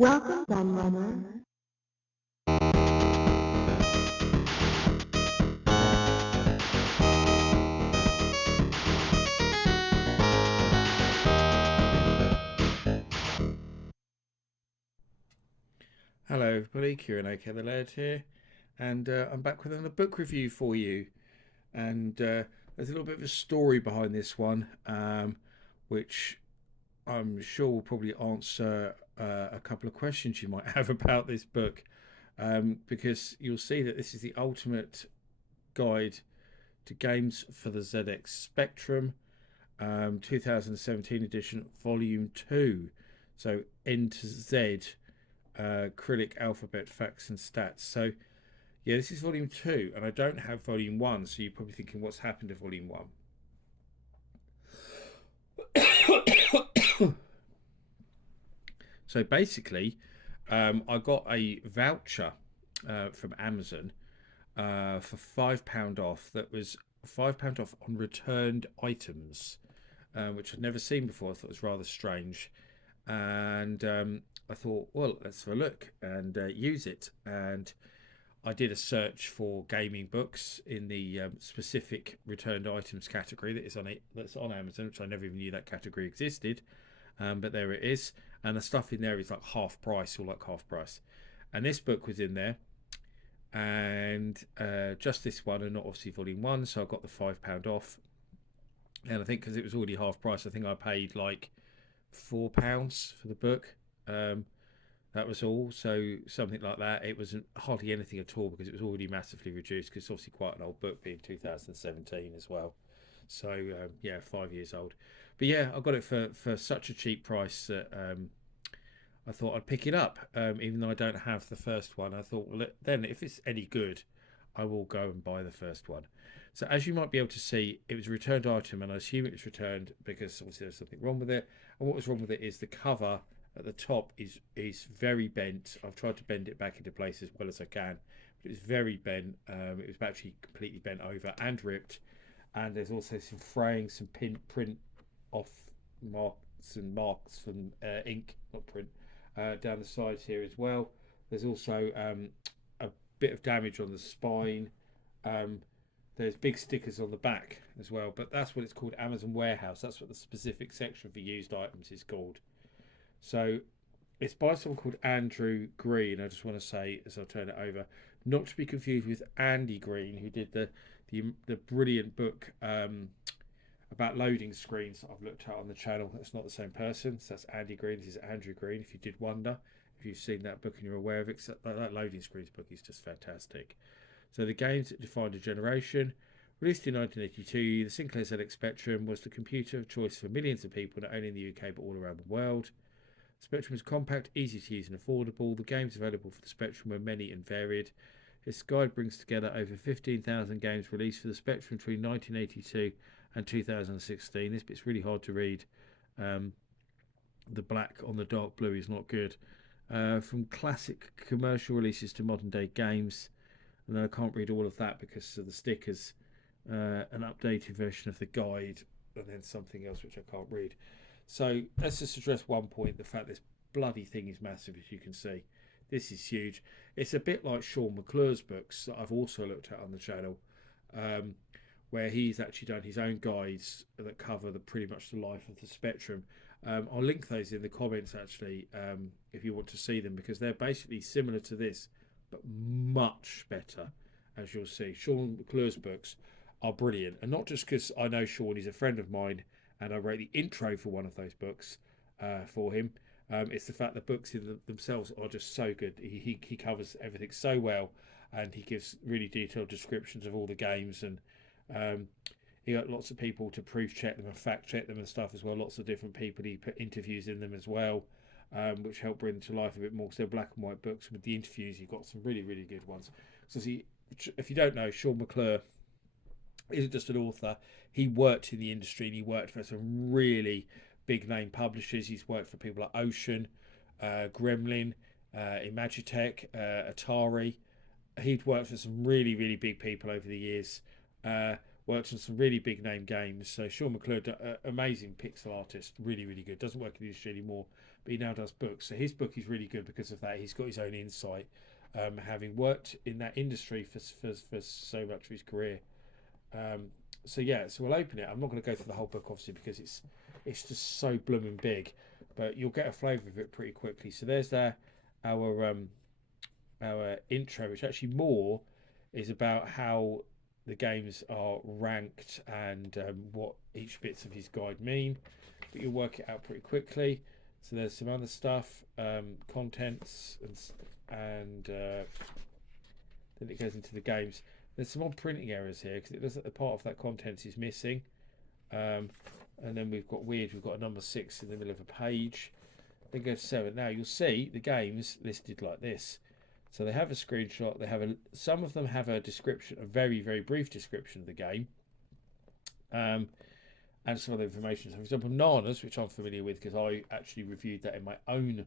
Welcome, Gunrunner. Hello, everybody. Kieran O'K, the Laird here, and I'm back with another book review for you. And there's a little bit of a story behind this one, which I'm sure will probably answer a couple of questions you might have about this book, because you'll see that this is the ultimate guide to games for the ZX Spectrum, 2017 edition, Volume 2. So N to Z, Cyrillic alphabet, facts, and stats. So yeah, this is volume 2, and I don't have volume 1, so you're probably thinking, what's happened to volume 1? So basically, I got a voucher from Amazon for £5 off. That was £5 off on returned items, which I'd never seen before. I thought it was rather strange. And I thought, well, let's have a look and use it. And I did a search for gaming books in the specific returned items category that's on Amazon, which I never even knew that category existed. But there it is, and the stuff in there is like half price or like half price. And this book was in there, and just this one, and not obviously volume 1. So I got the £5 off, and I think because it was already half price, I think I paid like £4 for the book. Um, That was all. So something like that. It wasn't hardly anything at all because it was already massively reduced. Because it's obviously quite an old book, being 2017 as well. So yeah, 5 years old. But yeah, I got it for such a cheap price that I thought I'd pick it up. Even though I don't have the first one, I thought, well, then if it's any good, I will go and buy the first one. So as you might be able to see, it was a returned item, and I assume it was returned because obviously there's something wrong with it. And what was wrong with it is the cover at the top is very bent. I've tried to bend it back into place as well as I can, but it's very bent. It was actually completely bent over and ripped, and there's also some fraying, some print off marks from ink, not print, down the sides here as well. There's also a bit of damage on the spine. Um, there's big stickers on the back as well, but that's what it's called, Amazon Warehouse. That's what the specific section for used items is called. So it's by someone called Andrew Green. I just want to say, as I'll turn it over, not to be confused with Andy Green, who did the brilliant book about loading screens that I've looked at on the channel. That's not the same person. So that's Andy Green. This is Andrew Green. If you did wonder, if you've seen that book and you're aware of it, that loading screens book is just fantastic. So the games that defined a generation. Released in 1982, the Sinclair ZX Spectrum was the computer of choice for millions of people, not only in the UK but all around the world. Spectrum is compact, easy to use, and affordable. The games available for the Spectrum were many and varied. This guide brings together over 15,000 games released for the Spectrum between 1982 and 2016. This bit's really hard to read. Um, the black on the dark blue is not good. From classic commercial releases to modern day games. And then I can't read all of that because of the stickers. An updated version of the guide, and then something else which I can't read. So let's just address one point: the fact this bloody thing is massive, as you can see. This is huge. It's a bit like Sean McClure's books that I've also looked at on the channel, um, where he's actually done his own guides that cover the pretty much the life of the Spectrum. I'll link those in the comments actually, if you want to see them, because they're basically similar to this, but much better, as you'll see. Sean McClure's books are brilliant, and not just because I know Sean, he's a friend of mine, and I wrote the intro for one of those books for him. It's the fact the books in themselves are just so good. He covers everything so well, and he gives really detailed descriptions of all the games, and um, he got lots of people to proof check them and fact check them and stuff as well. Lots of different people, he put interviews in them as well, which help bring them to life a bit more because they're black and white books. With the interviews, you've got some really, really good ones. So see, if you don't know, Sean McClure isn't just an author. He worked in the industry and he worked for some really big name publishers. He's worked for people like Ocean, Gremlin, Imagitech, Atari. He'd worked for some really, really big people over the years. Uh, Worked on some really big name games. So Sean McClure, amazing pixel artist, really, really good. Doesn't work in the industry anymore, but he now does books. So his book is really good because of that. He's got his own insight, having worked in that industry for so much of his career. So yeah, so we'll open it. I'm not going to go through the whole book, obviously, because it's just so blooming big, but you'll get a flavour of it pretty quickly. So there's our intro, which actually more is about how the games are ranked and what each bits of his guide mean, but you'll work it out pretty quickly. So there's some other stuff, contents, and then it goes into the games. There's some odd printing errors here because it looks like the part of that contents is missing. And then we've got a number 6 in the middle of a page. Then go to 7. Now you'll see the games listed like this. So they have a screenshot. Some of them have a description, a very, very brief description of the game, and some other information. So, for example, Nanas, which I'm familiar with because I actually reviewed that in my own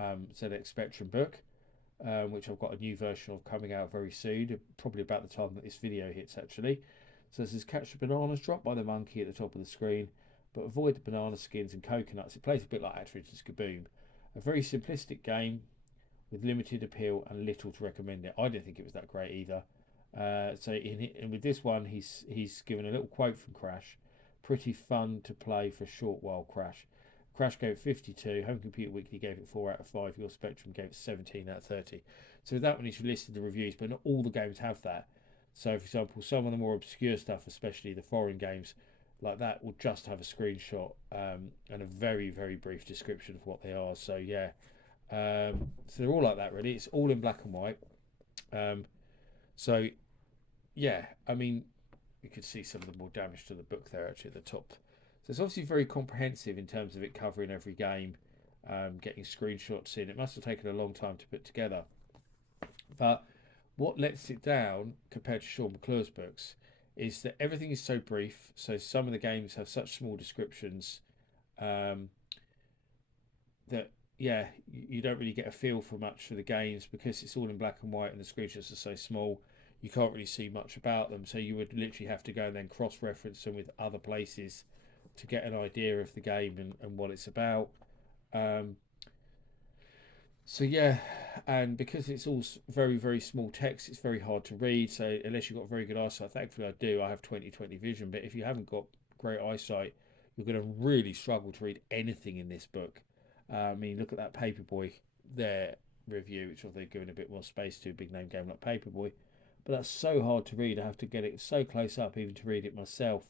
ZX Spectrum book, which I've got a new version of coming out very soon, probably about the time that this video hits, actually. So this is catch the bananas dropped by the monkey at the top of the screen, but avoid the banana skins and coconuts. It plays a bit like Atridge's Kaboom. A very simplistic game with limited appeal and little to recommend it. I didn't think it was that great either. And with this one, he's given a little quote from Crash. Pretty fun to play for a short while, Crash. Crash gave it 52. Home Computer Weekly gave it 4 out of 5. Your Spectrum gave it 17 out of 30. So with that one, he's listed the reviews, but not all the games have that. So, for example, some of the more obscure stuff, especially the foreign games like that, will just have a screenshot and a very, very brief description of what they are. So, yeah. So they're all like that, really. It's all in black and white. So, yeah, I mean, you could see some of the more damage to the book there, actually, at the top. So it's obviously very comprehensive in terms of it covering every game, getting screenshots in. It must have taken a long time to put together. But what lets it down compared to Sean McClure's books is that everything is so brief. So some of the games have such small descriptions that, yeah, you don't really get a feel for much for the games because it's all in black and white and the screenshots are so small. You can't really see much about them. So you would literally have to go and then cross-reference them with other places to get an idea of the game and what it's about. So yeah, and because it's all very, very small text, it's very hard to read. So unless you've got very good eyesight, thankfully I do. I have 20/20 vision, but if you haven't got great eyesight, you're going to really struggle to read anything in this book. I mean, look at that Paperboy there review, which I've given a bit more space to, a big name game like Paperboy. But that's so hard to read. I have to get it so close up even to read it myself.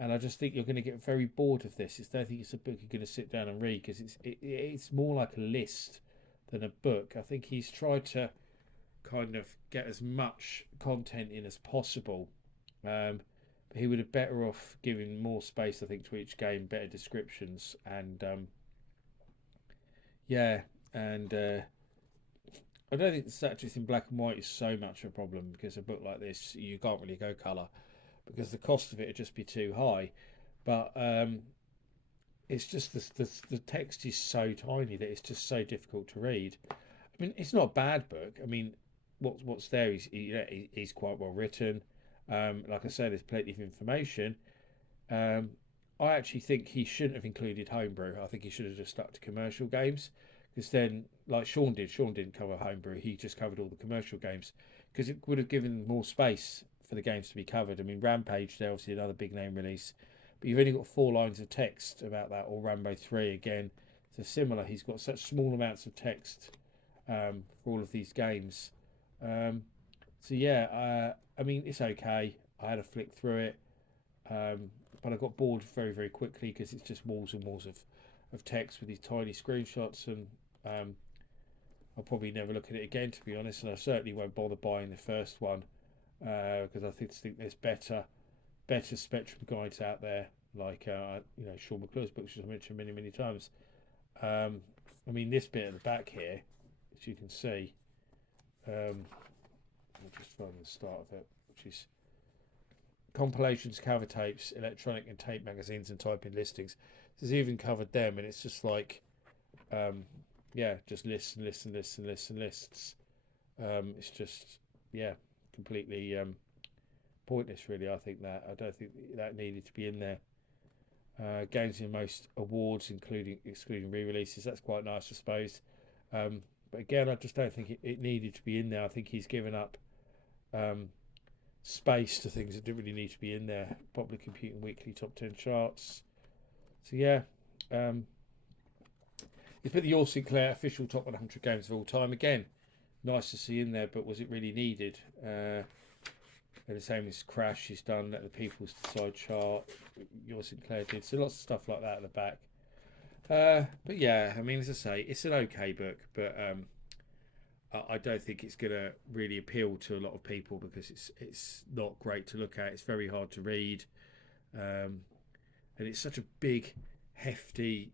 And I just think you're going to get very bored of this. I don't think it's a book you're going to sit down and read because it's more like a list than a book. I think he's tried to kind of get as much content in as possible. But he would have better off giving more space, I think, to each game, better descriptions, and yeah, and I don't think the statues in black and white is so much a problem because a book like this you can't really go colour because the cost of it would just be too high. But it's just the text is so tiny that it's just so difficult to read. I mean, it's not a bad book. I mean, what's there is he's quite well written. Like I say, there's plenty of information. I actually think he shouldn't have included homebrew. I think he should have just stuck to commercial games because then, like Sean didn't cover homebrew. He just covered all the commercial games because it would have given more space for the games to be covered. I mean, Rampage, they're obviously another big name release, but you've only got 4 lines of text about that, or Rambo 3 again. So similar, he's got such small amounts of text for all of these games. So yeah, I mean, it's okay. I had a flick through it, but I got bored very, very quickly because it's just walls and walls of text with these tiny screenshots, and I'll probably never look at it again, to be honest, and I certainly won't bother buying the first one because I think there's better Spectrum guides out there, like Sean McClure's books, which I mentioned many, many times. I mean, this bit at the back here, as you can see, I'll just find the start of it, which is compilations, cover tapes, electronic and tape magazines, and typing listings. This has even covered them, and it's just like, just lists and lists and lists and lists and lists. It's just, completely pointless, really. I don't think that needed to be in there. gains in most awards, excluding re-releases. That's quite nice, I suppose. But again, I just don't think it needed to be in there. I think he's given up space to things that didn't really need to be in there. Popular Computing Weekly top 10 charts. So yeah, he's put the All Sinclair official top 100 games of all time. Again, nice to see in there, but was it really needed? And the same as Crash, he's done at the People's Decide chart. Your Sinclair did, so lots of stuff like that at the back. But yeah, I mean, as I say, it's an okay book, but I don't think it's going to really appeal to a lot of people because it's not great to look at. It's very hard to read, and it's such a big, hefty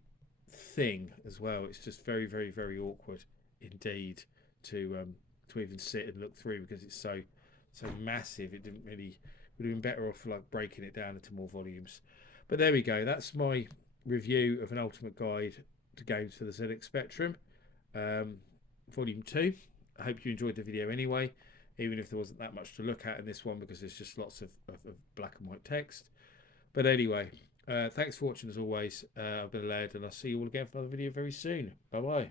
thing as well. It's just very, very, very awkward indeed to even sit and look through because it's so massive. It didn't really would have been better off like breaking it down into more volumes. But there we go. That's my review of an ultimate guide to games for the ZX Spectrum, volume 2. I hope you enjoyed the video anyway, even if there wasn't that much to look at in this one because there's just lots of black and white text. But anyway, thanks for watching as always. I've been Laird, and I'll see you all again for another video very soon. Bye bye.